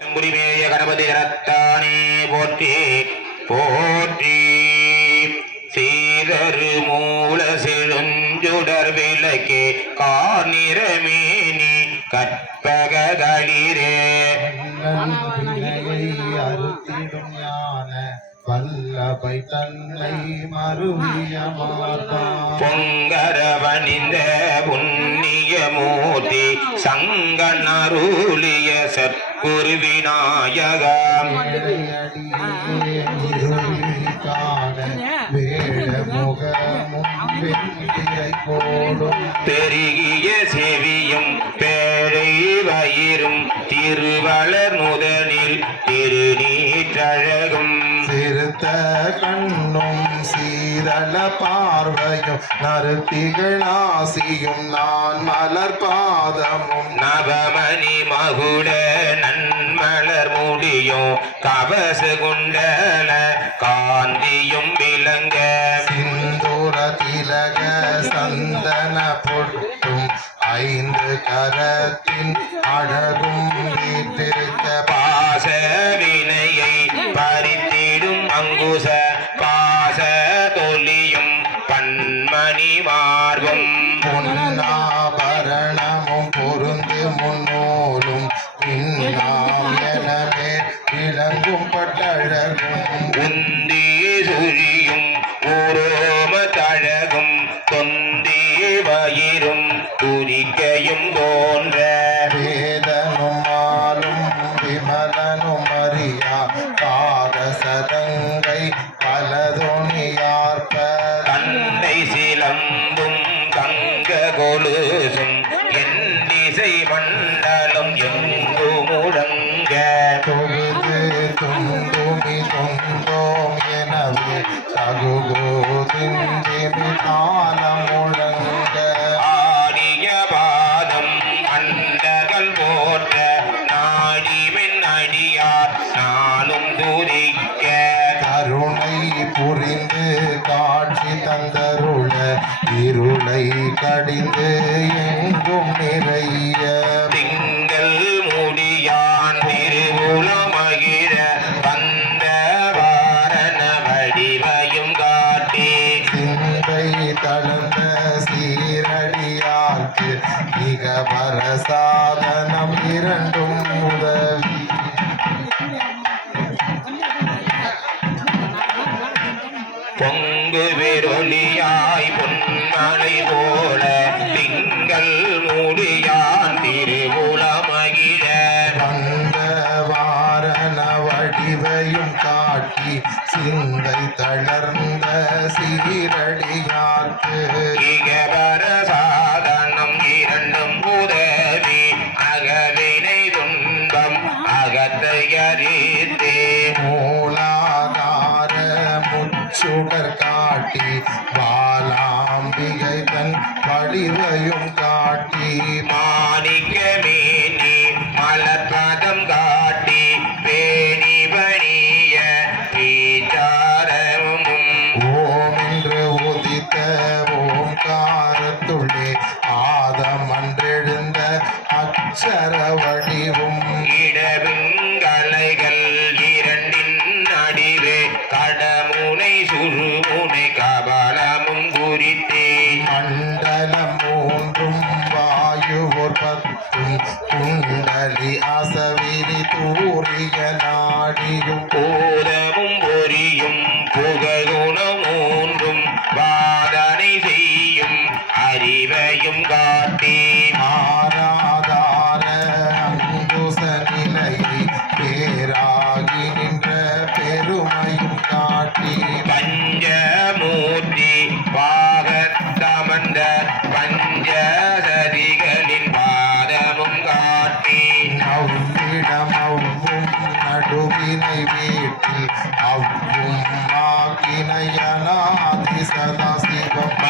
குடிமேய கணபதி ரத்தானே போற்றி போற்றி. சீதரு மூல செழுஞ்சுடர் விளக்கே கார்நிறமேனி கற்பகதளிரே. வினையை அறுத்திடும் ஞான வல்லபை தன்னை மருவிய பொங்கரவனிந்த புண்ணிய மூர்த்தி சங்கனரு ஒரு சற்குரு விநாயகம் பெருகிய செவியும் பேரை வயிறும் திருவளர் முதலில் திருநீற்றழகும். சிறுத்த கண்ணும் சீரள பார்வையும் நறுத்திகள் ஆசியும் நான் மலர் பாதமும். நவமணி மகுட நன்மலர் முடியும் கவச குண்டல காந்தியும் விளங்க. சிந்தூர திலக சந்தன பொட்டும் ஐந்து கரத்தின் அழகும் வீட்டிருக்க பாச வினையை பறித்திடும் அங்குச பாச தொலியும் பன்மணி மார்பும். பொன்னாபரணமும் பொருந்து முன்னோலும் எனவே விளங்கும் பட்டழகும். உந்தி சுழியும் புரிந்து காட்சி தந்தருள இருளை கடிந்து எங்கும் நிறைய. திங்கள் முடியான் திருவுளமகிழ வந்த வாரண வடிவையும் காட்டி. சிந்தை தளர்ந்த சீரடியார்க்கு மிக பரசாதனம் இரண்டும் போல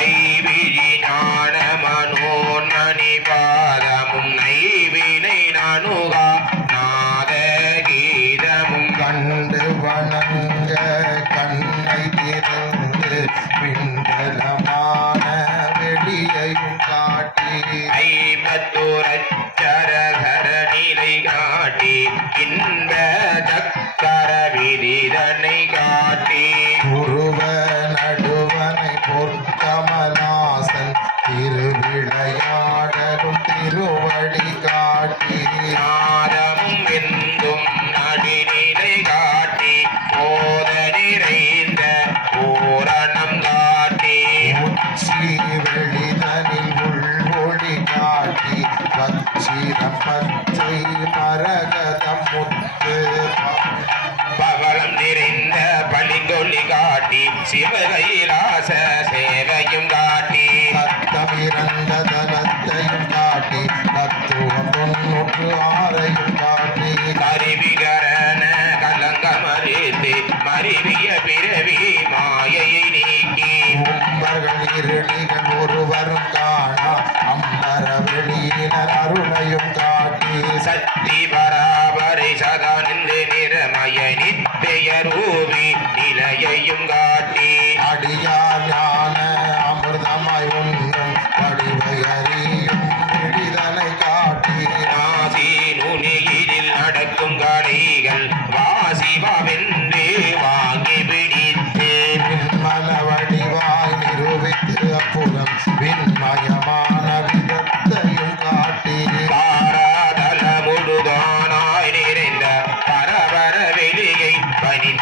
ஐவிழி ஞான மனோன்மணி பாதமும் நைவினை நனுகா நாத கீதமும் கண்டு வணங்க கண்ணை திறந்து பிண்டலமான வெளியையும் காட்டி. ஐம்பத்தோரச்சரகர நிலை காட்டி. இந்த பச்சை பச்சை மரக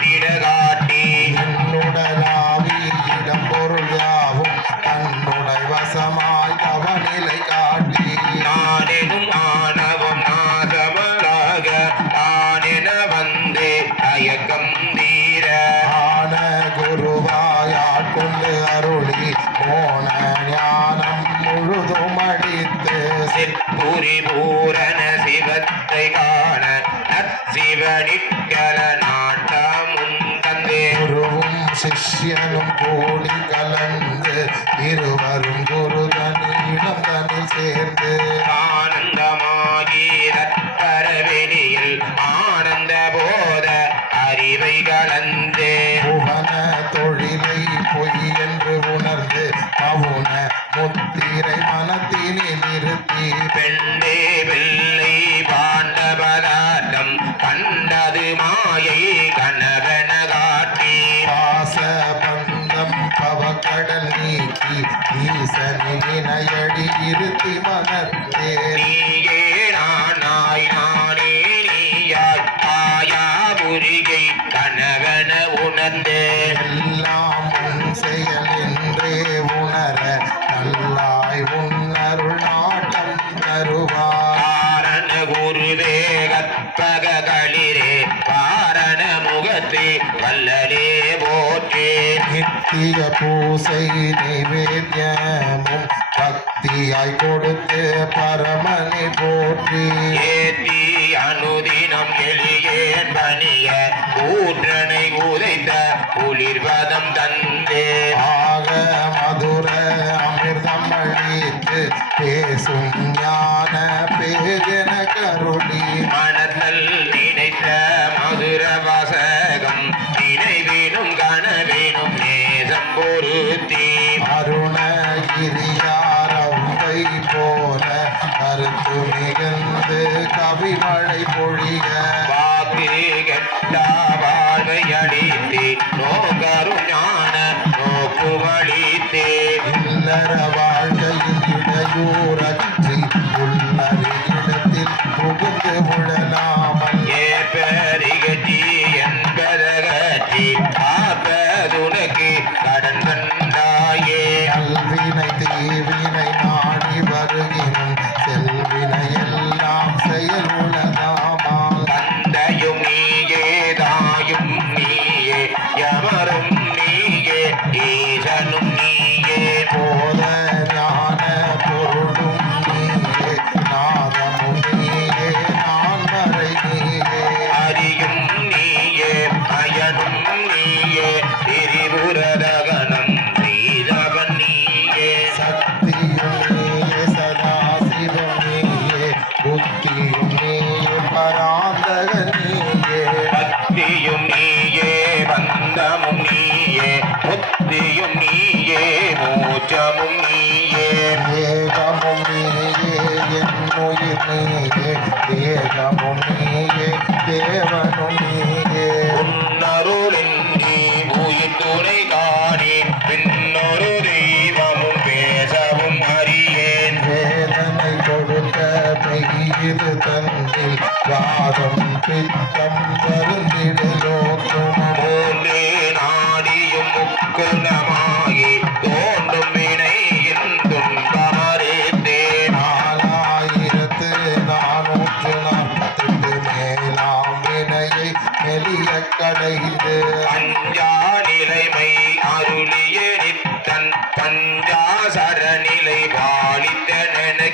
திடகாட்டி என்னுடலாவி இடம்பொருள் யாவும் தன்னுடை வசமாய் தவநிலை காட்டி நானெனும் ஆணவம் நாகமராக தானென வந்தே தயக்கம் தீர. ஆன குருவாயாட்கொண்டு அருளி போன ஞானம் முழுதும் அடித்து சிற்புரி பூரண சிவத்தை காண நற்சிவனிக்கலனா மனுஷனும் கூடி கலந்து இருவர் நித்திய பூசை நிவேத்தியமும் பக்தியாய் கொடுத்து பரமனை போற்றி. ஏற்றி அனுதினம் எளியேன் பணிய ஊற்றனை உதைத்த குளிர்வதம் தந்தே. ஆக மதுர அமிர்தம் அழித்து பேசும் ஞான பேஜன கருளி. மன உவழித்தே இல்லற வாழ்க்கையில் இடையூறற்றி.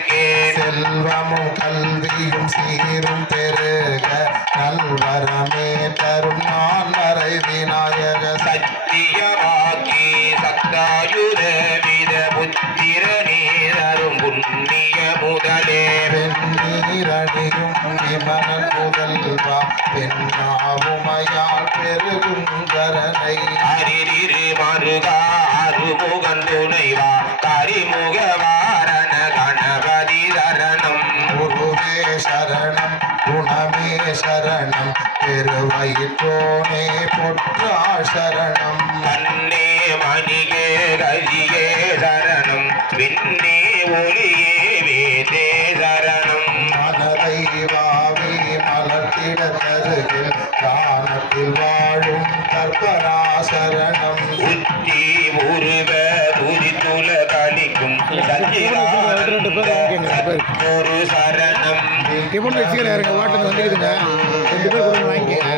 செல்வமும் கல்வியும் சீரும் பெருக. நல்வரமே தரும் பெருவயிற்றோனே பொற்றா சரணம் கண்ணே மணியே கரியே சரணம் விண்ணே ஒளியே வேதே சரணம் மனதை வாவி மலர்த்திட தருகில் காணத்தில் வாழும் கற்பனா சரணம் புத்தி முருக சச்சிதானந்த சத்குரு சரணம் டிஃபன் வச்சுக்கிறேன் இறங்க வாட்டர் வந்துக்குதுங்க ரெண்டு பேர் கொடுங்க வாங்கிக்கங்க